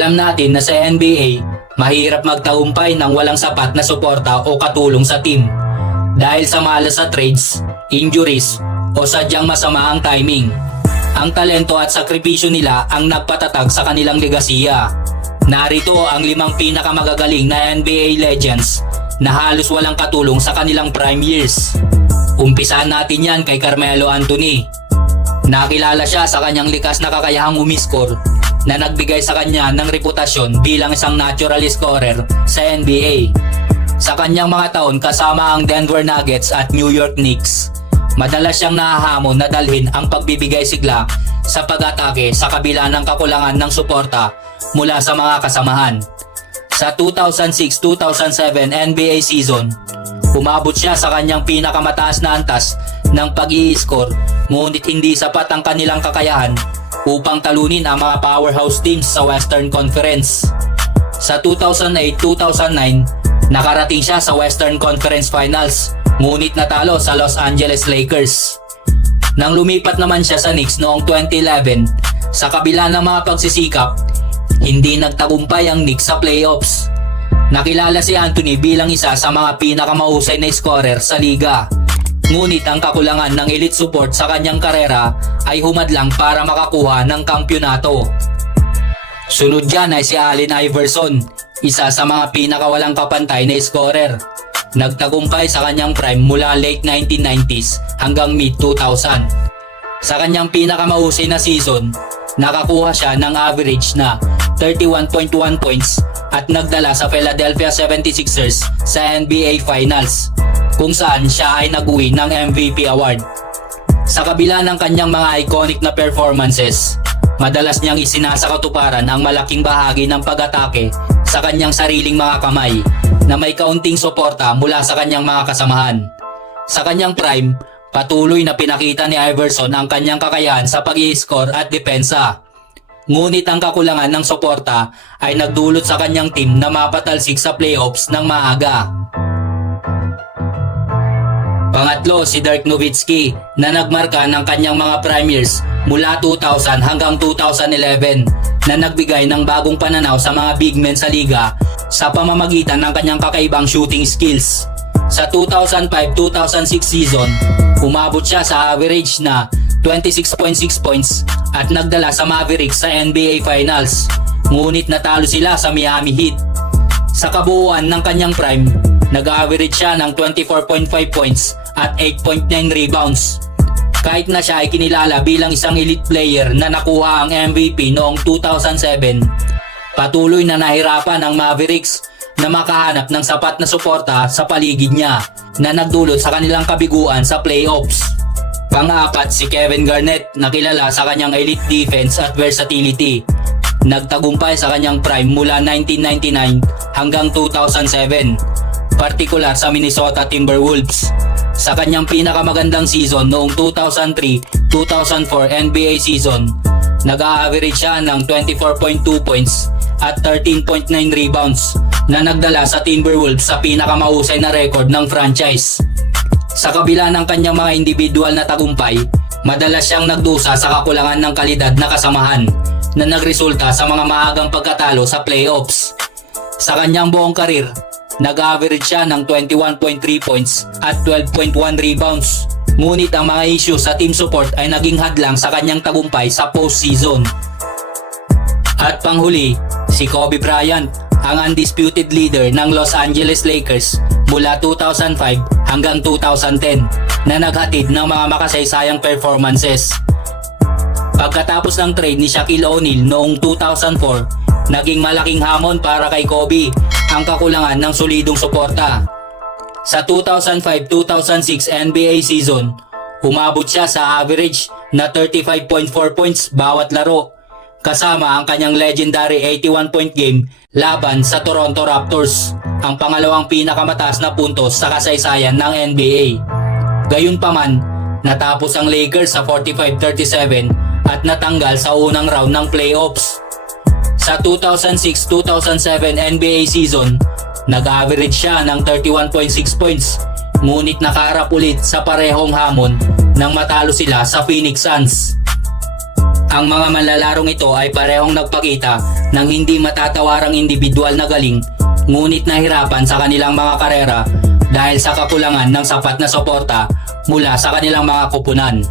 Alam natin na sa NBA, mahirap magtagumpay ng walang sapat na suporta o katulong sa team. Dahil sa malas sa trades, injuries, o sadyang masama ang timing. Ang talento at sakripisyo nila ang nagpatatag sa kanilang legasiya. Narito ang 5 pinakamagagaling na NBA legends na halos walang katulong sa kanilang prime years. Umpisahan natin yan kay Carmelo Anthony. Nakilala siya sa kanyang likas na kakayahang umiskor na nagbigay sa kanya ng reputasyon bilang isang natural scorer sa NBA. Sa kanyang mga taon kasama ang Denver Nuggets at New York Knicks, madalas siyang nahahamon na dalhin ang pagbibigay sigla sa pag-atake sa kabila ng kakulangan ng suporta mula sa mga kasamahan. Sa 2006-2007 NBA season, umabot siya sa kanyang pinakamataas na antas ng pag-i-score, ngunit hindi sapat ang kanilang kakayahan upang talunin ang mga powerhouse teams sa Western Conference. Sa 2008-2009, nakarating siya sa Western Conference Finals, ngunit natalo sa Los Angeles Lakers. Nang lumipat naman siya sa Knicks noong 2011, sa kabila ng mga pagsisikap, hindi nagtagumpay ang Knicks sa playoffs. Nakilala si Anthony bilang isa sa mga pinakamahusay na scorer sa liga. Ngunit ang kakulangan ng elite support sa kanyang karera ay humadlang para makakuha ng kampyonato. Sunod dyan ay si Allen Iverson, isa sa mga pinakawalang kapantay na scorer. Nagtagumpay sa kanyang prime mula late 1990s hanggang mid-2000. Sa kanyang pinakamahusay na season, nakakuha siya ng average na 31.1 points at nagdala sa Philadelphia 76ers sa NBA Finals, kung saan siya ay nag-uwi ng MVP award. Sa kabila ng kanyang mga iconic na performances, madalas niyang isinasakatuparan ang malaking bahagi ng pag-atake sa kanyang sariling mga kamay na may kaunting suporta mula sa kanyang mga kasamahan. Sa kanyang prime, patuloy na pinakita ni Iverson ang kanyang kakayahan sa pag-i-score at depensa. Ngunit ang kakulangan ng suporta ay nagdulot sa kanyang team na mapatalsik sa playoffs ng maaga. Pangatlo, si Dirk Nowitzki na nagmarka ng kanyang mga prime years mula 2000 hanggang 2011 na nagbigay ng bagong pananaw sa mga big men sa liga sa pamamagitan ng kanyang kakaibang shooting skills. Sa 2005-2006 season, umabot siya sa average na 26.6 points at nagdala sa Mavericks sa NBA Finals, ngunit natalo sila sa Miami Heat. Sa kabuuan ng kanyang prime, nag-average siya ng 24.5 points at 8.9 rebounds. Kahit na siya ay kinilala bilang isang elite player na nakuha ang MVP noong 2007, patuloy na nahirapan ang Mavericks na makahanap ng sapat na suporta sa paligid niya na nagdulot sa kanilang kabiguan sa playoffs. Pang-apat, si Kevin Garnett na kilala sa kanyang elite defense at versatility. Nagtagumpay sa kanyang prime mula 1999 hanggang 2007, partikular sa Minnesota Timberwolves. Sa kanyang pinakamagandang season noong 2003-2004 NBA season, nag-a-average siya ng 24.2 points at 13.9 rebounds na nagdala sa Timberwolves sa pinakamahusay na record ng franchise. Sa kabila ng kanyang mga individual na tagumpay, madalas siyang nagdusa sa kakulangan ng kalidad na kasamahan na nagresulta sa mga maagang pagkatalo sa playoffs. Sa kanyang buong karir, nag-average siya ng 21.3 points at 12.1 rebounds. Ngunit ang mga issue sa team support ay naging hadlang sa kanyang tagumpay sa postseason. At panghuli, si Kobe Bryant, ang undisputed leader ng Los Angeles Lakers mula 2005 hanggang 2010 na naghatid ng mga makasaysayang performances. Pagkatapos ng trade ni Shaquille O'Neal noong 2004, naging malaking hamon para kay Kobe ang kakulangan ng solidong suporta. Sa 2005-2006 NBA season, umabot siya sa average na 35.4 points bawat laro, kasama ang kanyang legendary 81-point game laban sa Toronto Raptors, ang pangalawang pinakamataas na puntos sa kasaysayan ng NBA. Gayunpaman, natapos ang Lakers sa 45-37 at natanggal sa unang round ng playoffs. Sa 2006-2007 NBA season, nag-average siya ng 31.6 points, ngunit nakaharap ulit sa parehong hamon nang matalo sila sa Phoenix Suns. Ang mga manlalarong ito ay parehong nagpakita ng hindi matatawarang individual na galing, ngunit nahirapan sa kanilang mga karera dahil sa kakulangan ng sapat na suporta mula sa kanilang mga koponan.